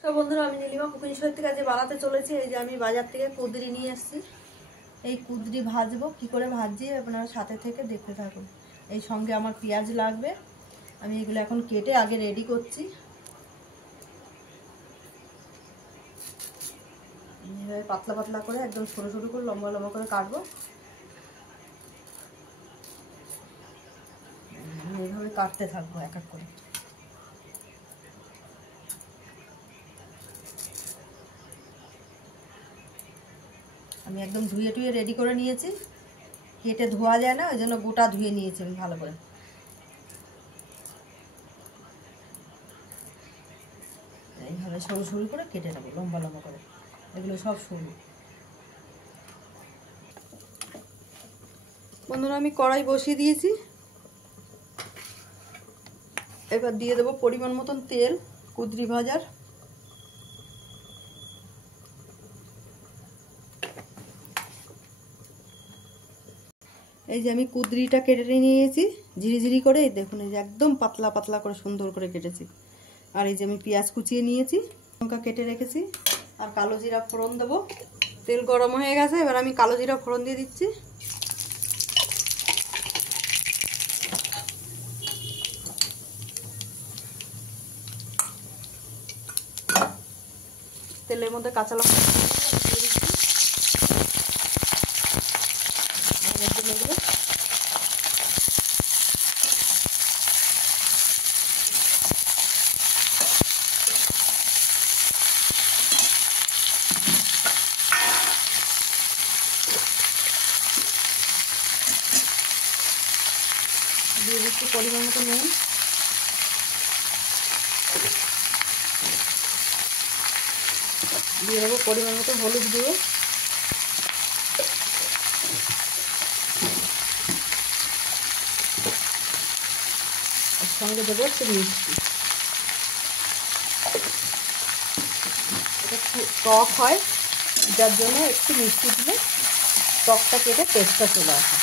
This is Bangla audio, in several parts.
নমস্কার বন্ধুরা, আমি নীলিমা কুকিং শো থেকে আজ বানাতে চলেছি। এই যে আমি বাজার থেকে কুঁদরি নিয়ে এসেছি। এই কুঁদরি ভাজবো, কি করে ভাজি আপনারা সাথে থেকে দেখতে থাকুন। এই সঙ্গে আমার পেঁয়াজ লাগবে, আমি এগুলো এখন কেটে আগে রেডি করছি। এইভাবে পাতলা পাতলা করে, একদম ছোটো ছোটো করে, লম্বা লম্বা করে কাটবো। এইভাবে কাটতে থাকবো এক এক করে। আমি একদম ধুয়ে টুয়ে রেডি করে নিয়েছি। কেটে ধোয়া যায় না, ওই জন্য গোটা ধুয়ে নিয়েছি আমি ভালো করে। এইভাবে সরু সরু করে কেটে নেবো, লম্বা লম্বা করে। এগুলো সব সরু। বন্ধুরা, আমি কড়াই বসিয়ে দিয়েছি। এবার দিয়ে দেবো পরিমাণ মতন তেল কুঁদরি ভাজার। এই যে আমি কুঁদরিটা কেটে নিয়েছি ঝিরিঝিরি করে, এই দেখুন, এই যে একদম পাতলা পাতলা করে সুন্দর করে কেটেছি। আর এই যে আমি পেঁয়াজ কুচিয়ে নিয়েছি, লঙ্কা কেটে রেখেছি, আর কালো জিরা ফোড়ন দেবো। তেল গরম হয়ে গেছে, এবার আমি কালো জিরা ফোড়ন দিয়ে দিচ্ছি। তেলের মধ্যে কাঁচা লঙ্কা দিয়ে দিচ্ছি পরিমাণ মতো নুন, দিয়ে দেবো পরিমাণ মতো হলুদ গুঁড়ো, এর সঙ্গে দেবো একটু মিষ্টি। এটা টক হয়, যার জন্য একটু মিষ্টি দিলে টকটা কেটে টেস্টটা চলে আসে।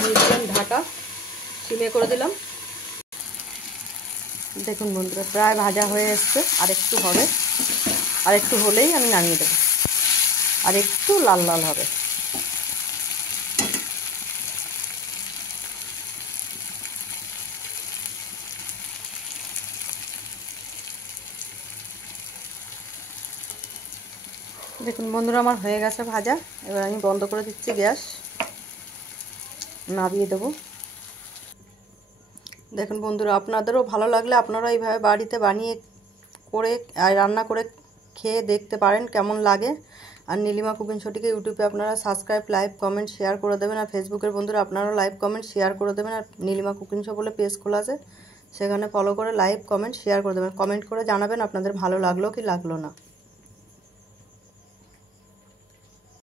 দিয়ে দিলাম ঢাকা, সিমে করে দিলাম। দেখুন বন্ধুরা, প্রায় ভাজা হয়ে এসছে, আর একটু হবে, আর একটু হলেই আমি নামিয়ে দেবো, আর একটু লাল লাল হবে। দেখুন বন্ধুরা, আমার হয়ে গেছে ভাজা। এবার আমি বন্ধ করে দিচ্ছি গ্যাস, নামিয়ে দেবো। দেখুন বন্ধুরা, আপনাদেরও ভালো লাগলে আপনারা এইভাবে বাড়িতে বানিয়ে করে রান্না করে খেয়ে দেখতে পারেন কেমন লাগে। আর নীলিমা কুকিং শোটিকে ইউটিউবে আপনারা সাবস্ক্রাইব, লাইক, কমেন্ট, শেয়ার করে দেবেন। আর ফেসবুকের বন্ধুরা আপনারাও লাইক, কমেন্ট, শেয়ার করে দেবেন। আর নীলিমা কুকিং শো বলে পেজ খোলা আছে, সেখানে ফলো করে লাইক, কমেন্ট, শেয়ার করে দেবেন। কমেন্ট করে জানাবেন আপনাদের ভালো লাগলো কি লাগলো না।